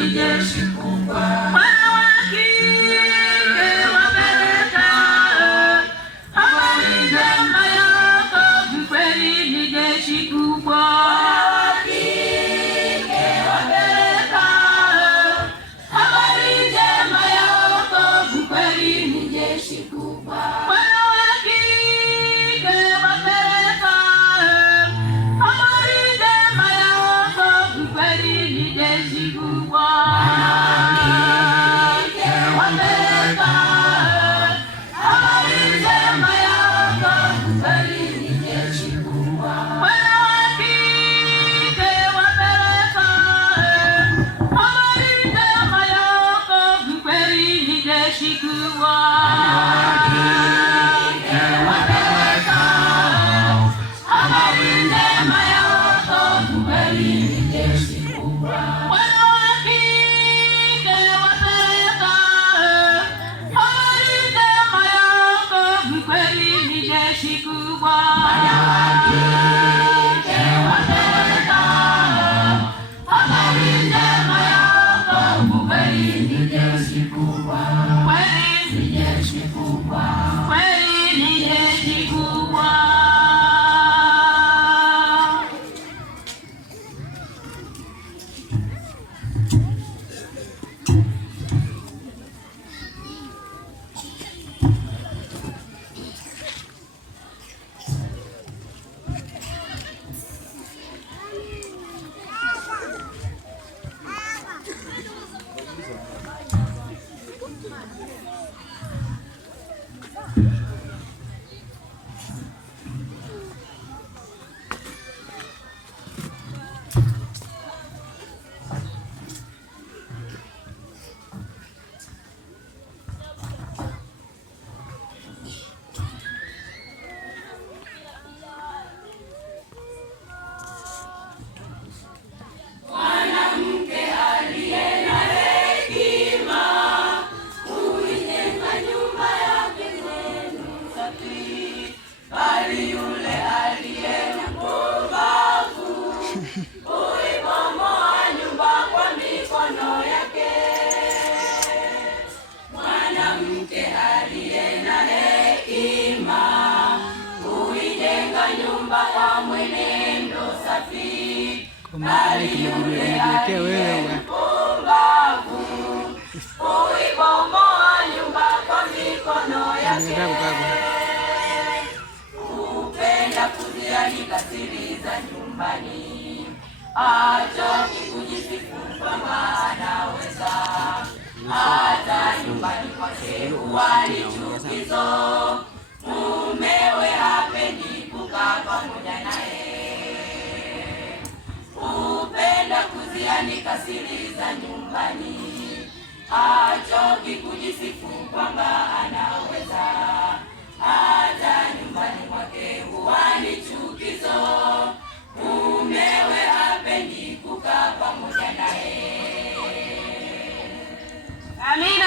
ni jeshi kubwa. Wana wa kike wapeleka habari njema ya wokovu, kweli ni jeshi kubwa. Wana wa kike wapeleka habari njema ya wokovu, kweli ni jeshi kubwa. Wana wa kike wapeleka habari njema ya wokovu, kweli ni jeshi kubwa. Uibomoa nyumba kwa mikono yake. Upenda kuzianika siri za nyumbani, hachoki kujisifu kwamba anaweza. Hata nyumbani kwake huwa ni chukizo, mumewe hapendi kukaa pamoja naye. Upenda kuzianika siri za nyumbani, hachoki kujisifu kwamba anaweza. Hata nyumbani mwake huwa ni chukizo, mumewe hapendi kukaa pamoja naye. Amen.